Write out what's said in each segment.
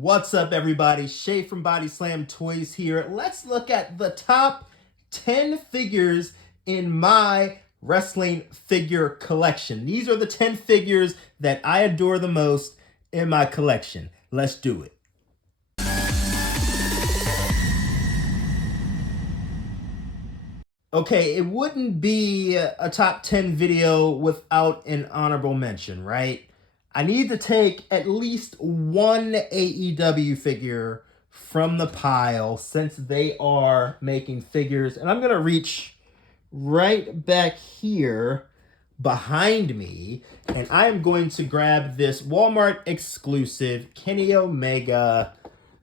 What's up, everybody? Shay from Body Slam Toys here. Let's look at the top 10 figures in my wrestling figure collection. These are the 10 figures that I adore the most in my collection. Let's do it. Okay, it wouldn't be a top 10 video without an honorable mention, right? I need to take at least one AEW figure from the pile since they are making figures. And I'm going to reach right back here behind me, and I am going to grab this Walmart exclusive Kenny Omega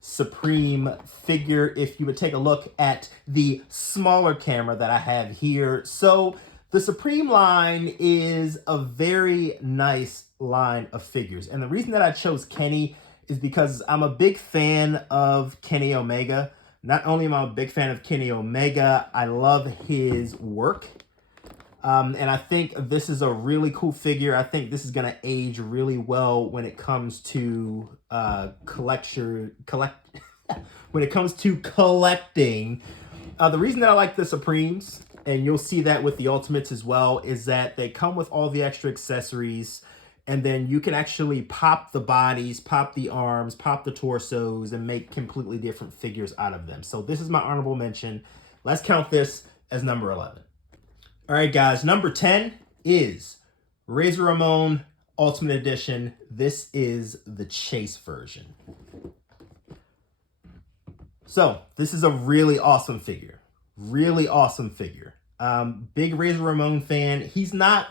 Supreme figure. If you would take a look at the smaller camera that I have here. So the Supreme line is a very nice line of figures. And the reason that I chose Kenny is because I'm a big fan of Kenny Omega. Not only am I a big fan of Kenny Omega, I love his work. And I think this is a really cool figure. I think this is going to age really well when it comes to collecting. The reason that I like the Supremes, and you'll see that with the Ultimates as well, is that they come with all the extra accessories, and then you can actually pop the bodies, pop the arms, pop the torsos, and make completely different figures out of them. So this is my honorable mention. Let's count this as number 11. All right, guys, number 10 is Razor Ramon Ultimate Edition. This is the Chase version. So this is a really awesome figure. Really awesome figure. Big Razor Ramon fan. He's not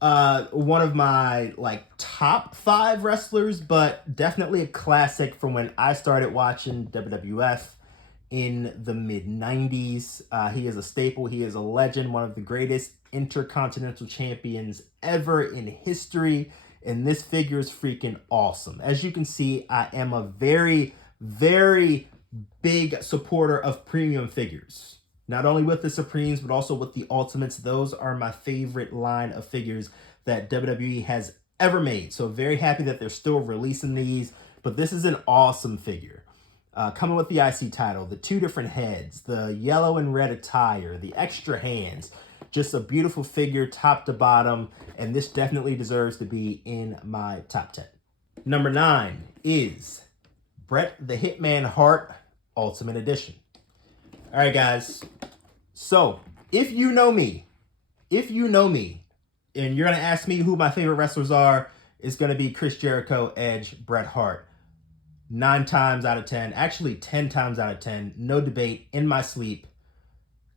one of my top 5 wrestlers, but definitely a classic from when I started watching WWF in the mid-90s. He is a staple. He is a legend, one of the greatest intercontinental champions ever in history. And this figure is freaking awesome. As you can see, I am a very, very big supporter of premium figures. Not only with the Supremes, but also with the Ultimates. Those are my favorite line of figures that WWE has ever made. So very happy that they're still releasing these. But this is an awesome figure. Coming with the IC title, the 2 different heads, the yellow and red attire, the extra hands. Just a beautiful figure top to bottom. And this definitely deserves to be in my top 10. Number 9 is Bret the Hitman Hart Ultimate Edition. All right, guys. So if you know me, and you're going to ask me who my favorite wrestlers are, it's going to be Chris Jericho, Edge, Bret Hart. 9 times out of 10, actually 10 times out of 10, no debate, in my sleep,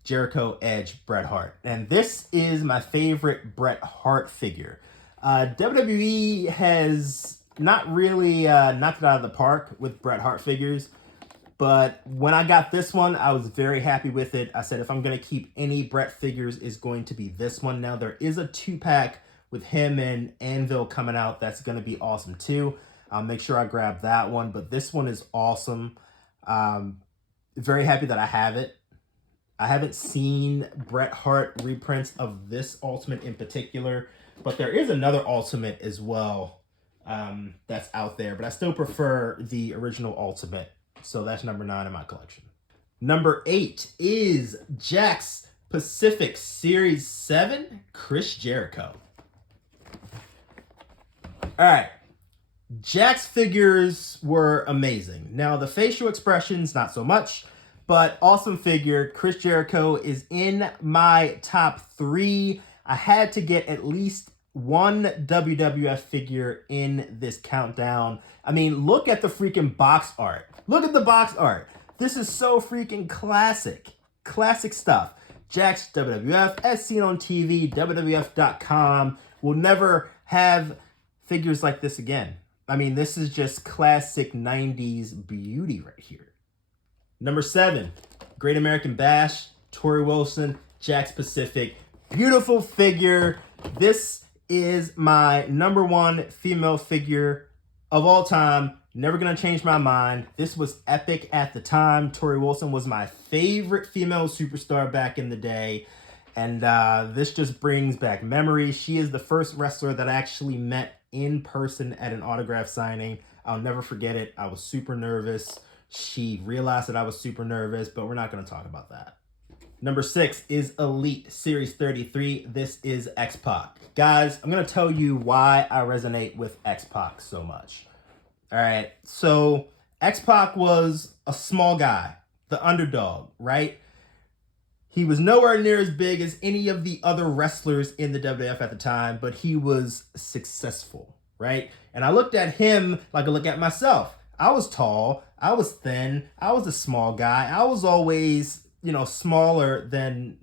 Jericho, Edge, Bret Hart. And this is my favorite Bret Hart figure. WWE has not really knocked it out of the park with Bret Hart figures. But when I got this one, I was very happy with it. I said, if I'm going to keep any Bret figures, is going to be this one. Now, there is a 2-pack with him and Anvil coming out. That's going to be awesome, too. I'll make sure I grab that one. But this one is awesome. Very happy that I have it. I haven't seen Bret Hart reprints of this Ultimate in particular. But there is another Ultimate as well that's out there. But I still prefer the original Ultimate. So that's number 9 in my collection. Number 8 is Jakks Pacific Series 7, Chris Jericho. All right. Jakks figures were amazing. Now, the facial expressions, not so much, but awesome figure. Chris Jericho is in my top 3. I had to get at least one WWF figure in this countdown. I mean, look at the freaking box art. Look at the box art. This is so freaking classic. Classic stuff. Jakks WWF, as seen on TV, WWF.com. Will never have figures like this again. I mean, this is just classic 90s beauty right here. Number 7, Great American Bash, Tori Wilson, Jakks Pacific. Beautiful figure. This is my number 1 female figure of all time. Never gonna change my mind. This was epic at the time. Tori Wilson was my favorite female superstar back in the day. And this just brings back memories. She is the first wrestler that I actually met in person at an autograph signing. I'll never forget it. I was super nervous. She realized that I was super nervous, but we're not going to talk about that. Number 6 is Elite Series 33. This is X-Pac. Guys, I'm going to tell you why I resonate with X-Pac so much. All right, so X-Pac was a small guy, the underdog, right? He was nowhere near as big as any of the other wrestlers in the WWF at the time, but he was successful, right? And I looked at him like I look at myself. I was tall, I was thin, I was a small guy. I was always, smaller than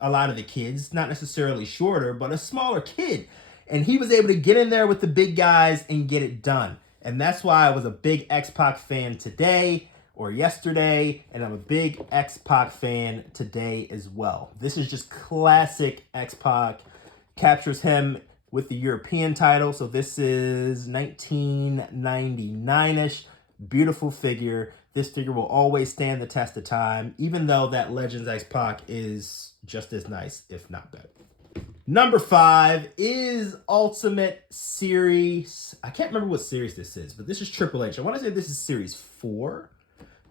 a lot of the kids, not necessarily shorter, but a smaller kid. And he was able to get in there with the big guys and get it done. And that's why I was a big X-Pac fan today or yesterday, and I'm a big X-Pac fan today as well. This is just classic X-Pac. Captures him with the European title, so this is 1999-ish. Beautiful figure. This figure will always stand the test of time, even though that Legends X-Pac is just as nice, if not better. Number 5 is Ultimate Series. I can't remember what series this is, but this is Triple H. I want to say this is Series 4.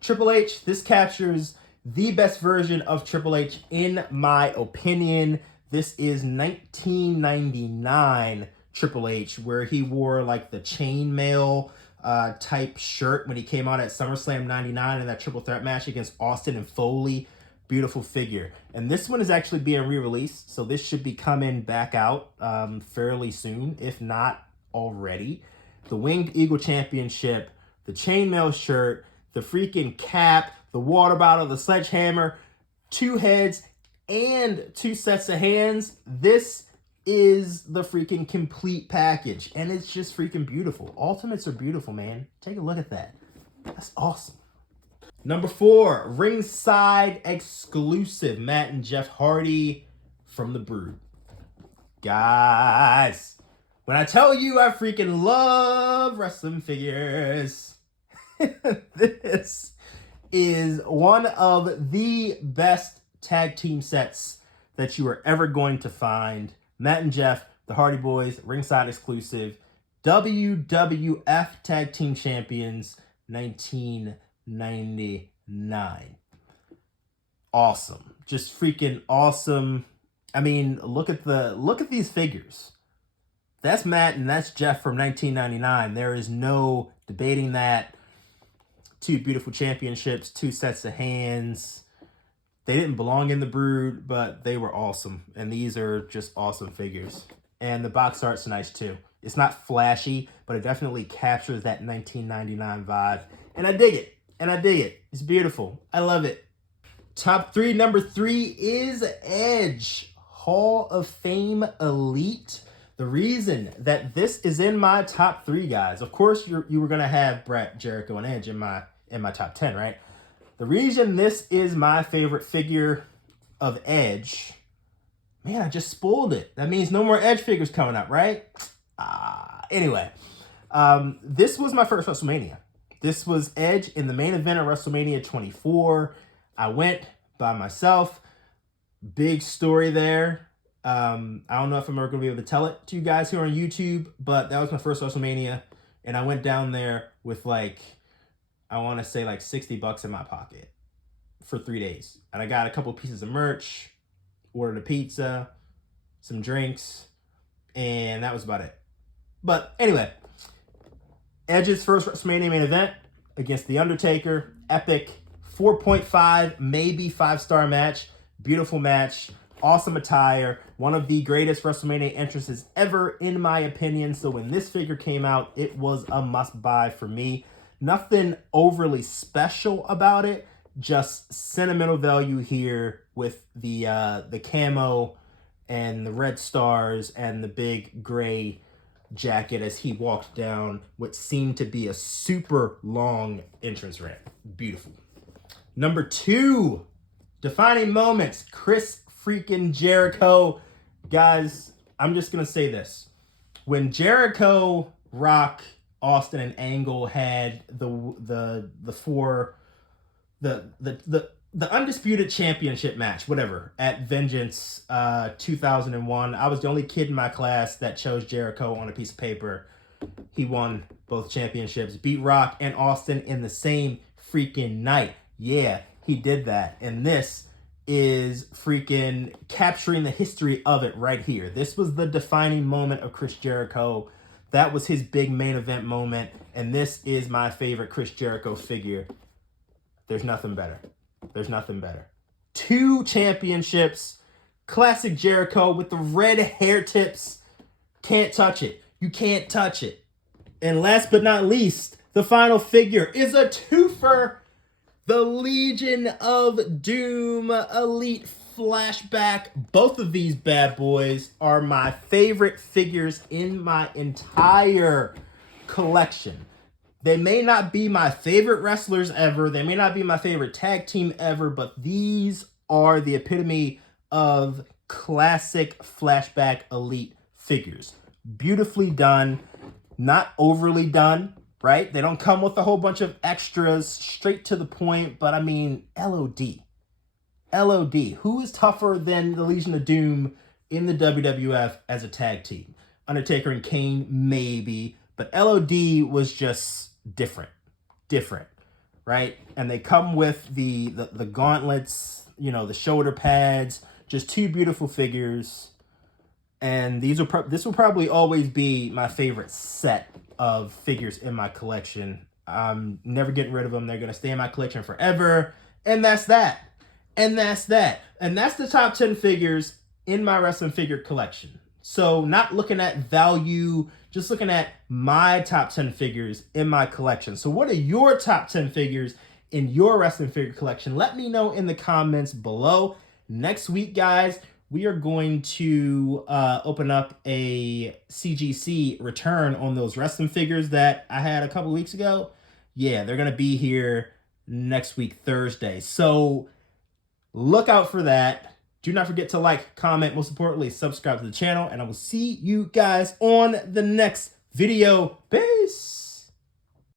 Triple H, this captures the best version of Triple H in my opinion. This is 1999 Triple H, where he wore like the chainmail type shirt when he came out at SummerSlam 99 in that triple threat match against Austin and Foley. Beautiful figure. And this one is actually being re-released, so this should be coming back out fairly soon, if not already. The Winged Eagle Championship, the chainmail shirt, the freaking cap, the water bottle, the sledgehammer, 2 heads, and 2 sets of hands. This is the freaking complete package, and it's just freaking beautiful. Ultimates are beautiful, man. Take a look at that. That's awesome. Number 4, ringside exclusive, Matt and Jeff Hardy from the Brood. Guys, when I tell you I freaking love wrestling figures, this is one of the best tag team sets that you are ever going to find. Matt and Jeff, the Hardy Boys, ringside exclusive, WWF Tag Team Champions, 1999. Awesome. Just freaking awesome. I mean, look at these figures. That's Matt and that's Jeff from 1999. There is no debating that. 2 beautiful championships, 2 sets of hands. They didn't belong in the Brood, but they were awesome. And these are just awesome figures. And the box art's nice too. It's not flashy, but it definitely captures that 1999 vibe. And I dig it. It's beautiful. I love it. Top 3, number 3 is Edge. Hall of Fame Elite. The reason that this is in my top 3, guys, of course you were going to have Bret, Jericho, and Edge in my top 10, right? The reason this is my favorite figure of Edge, man, I just spoiled it. That means no more Edge figures coming up, right? Anyway, this was my first WrestleMania. This was Edge in the main event of WrestleMania 24. I went by myself. Big story there. I don't know if I'm ever going to be able to tell it to you guys here on YouTube, but that was my first WrestleMania, and I went down there with I want to say $60 in my pocket for 3 days. And I got a couple pieces of merch, ordered a pizza, some drinks, and that was about it. But anyway, Edge's first WrestleMania main event against The Undertaker. Epic 4.5, maybe 5-star match. Beautiful match. Awesome attire. One of the greatest WrestleMania entrances ever, in my opinion. So when this figure came out, it was a must-buy for me. Nothing overly special about it. Just sentimental value here with the camo and the red stars and the big gray jacket as he walked down what seemed to be a super long entrance ramp. Beautiful. Number 2, defining moments, Chris freaking Jericho. Guys, I'm just gonna say this. When Jericho, Rock, Austin, and Angle had the undisputed championship match, whatever, at Vengeance 2001, I was the only kid in my class that chose Jericho on a piece of paper. he won both championships, beat Rock and Austin in the same freaking night. Yeah, he did that. And this is freaking capturing the history of it right here. This was the defining moment of Chris Jericho. That was his big main event moment. And this is my favorite Chris Jericho figure. There's nothing better. There's nothing better. 2 championships. Classic Jericho with the red hair tips. Can't touch it. You can't touch it. And last but not least, the final figure is a twofer. The Legion of Doom Elite Flashback. Both of these bad boys are my favorite figures in my entire collection. They may not be my favorite wrestlers ever. They may not be my favorite tag team ever, but these are the epitome of classic Flashback Elite figures. Beautifully done, not overly done, right? They don't come with a whole bunch of extras, straight to the point, but I mean, LOD. LOD. Who is tougher than the Legion of Doom in the WWF as a tag team? Undertaker and Kane, maybe, but LOD was just different, right? And they come with the gauntlets, you know, the shoulder pads, just 2 beautiful figures. And this will probably always be my favorite set of figures in my collection. I'm never getting rid of them. They're going to stay in my collection forever. And that's that. And that's that. And that's the top 10 figures in my wrestling figure collection. So not looking at value, just looking at my top 10 figures in my collection. So what are your top 10 figures in your wrestling figure collection? Let me know in the comments below. Next week, guys, we are going to open up a CGC return on those wrestling figures that I had a couple weeks ago. Yeah, they're going to be here next week, Thursday. So look out for that. Do not forget to like, comment, most importantly, subscribe to the channel, and I will see you guys on the next video. Peace.